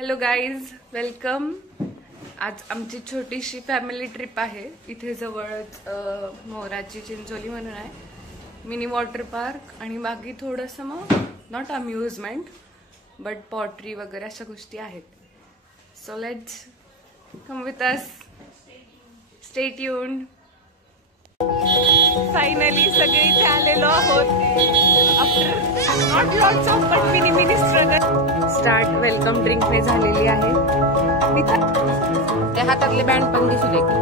Hello guys, welcome. आज आमची छोटीशी फॅमिली ट्रिप आहे। इथे जवळच मोराची चिंचोली म्हणून आहे, मिनी वॉटर पार्क आणि बाकी थोडंसं मग नॉट अम्युजमेंट बट पॉटरी वगैरे अशा गोष्टी आहेत। So let's come with us, stay tuned. Finally सगळे इथे आलेलो आहोत after not lots of but mini struggle. Start welcome ड्रिंकने झालेली आहे। त्या हातातले बँड पण दिसू दे की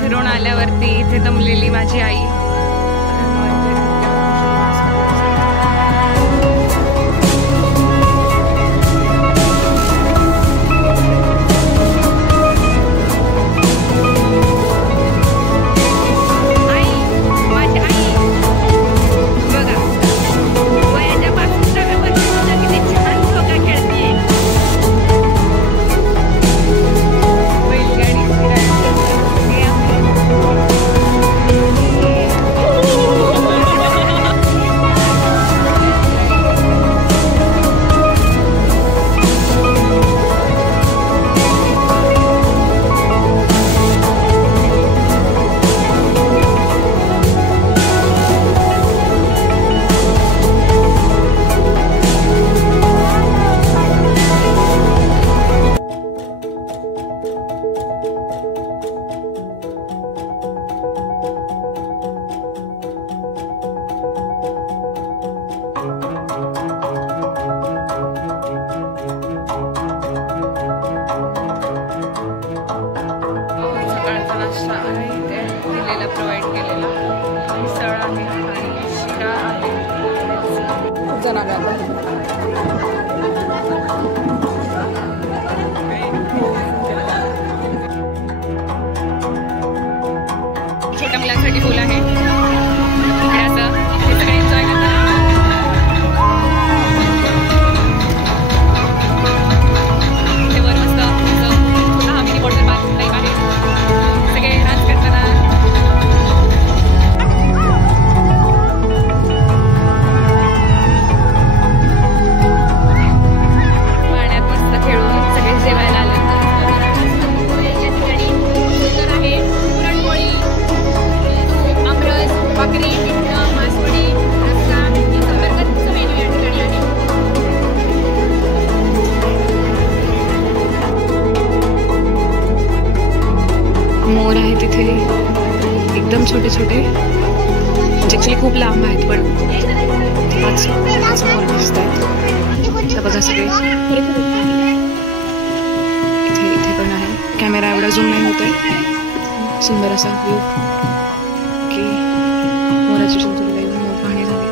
फिरून आल्यावरती इथे दमलेली माझी आई प्रोवाइड केलेला मिसळ आहे आणि शिरा आहे। खूप जण आले छोट्या मुलांसाठी फुल आहे इकडे असं हे सगळे एन्जॉय करतात। इथे वर मस्त हा मिनी वॉटर पार्क टाईप आहे, सगळे डान्स करताना मोर आहे तिथे एकदम छोटे छोटे, ॲक्च्युली खूप लांब आहेत पण आज मोर दिसत आहेत। तर बघा सगळे इथे पण आहे। कॅमेरा एवढा झूम नाही होत आहे। सुंदर असा व्ह्यू की मोराची चिंचोली मोर पाहणी झाली।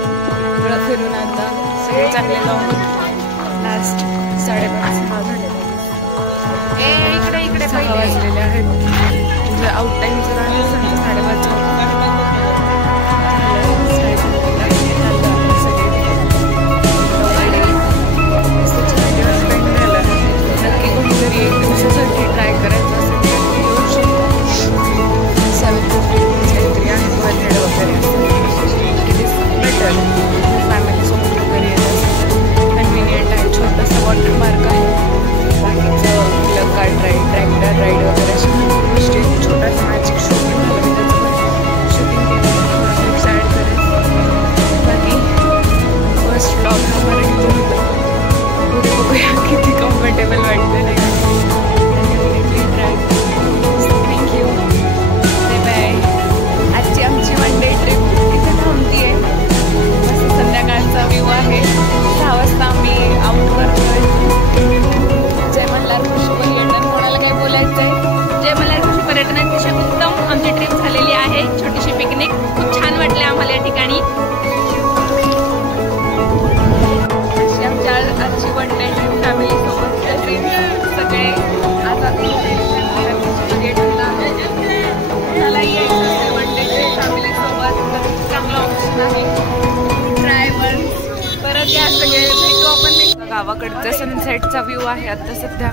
सगळं फिरून आता सगळे चाललेलो आहोत। लास्ट 5:30 झाले, इकडे इकडे 6 वाजलेले आहेत। आउट टाइम जर आहे 5:30 नक्की कोणीतरी एक दिवसासाठी ट्राय करायचं असेल पर्यटन अतिशय उत्तम आमची ट्रिप झालेली आहे. छोटीशी पिकनिक खूप छान वाटले आम्हाला या ठिकाणी. आमच्या आजची वन डे ट्रिप फॅमिली सोबत ट्रिप सगळे आता वन डे ट्रिप फॅमिली सोबत चांगला ऑप्शन आहे. ड्रायव्हर परत या सगळे भेटू आपण. गावाकडचा सनसेटचा व्ह्यू आहे आता सध्या.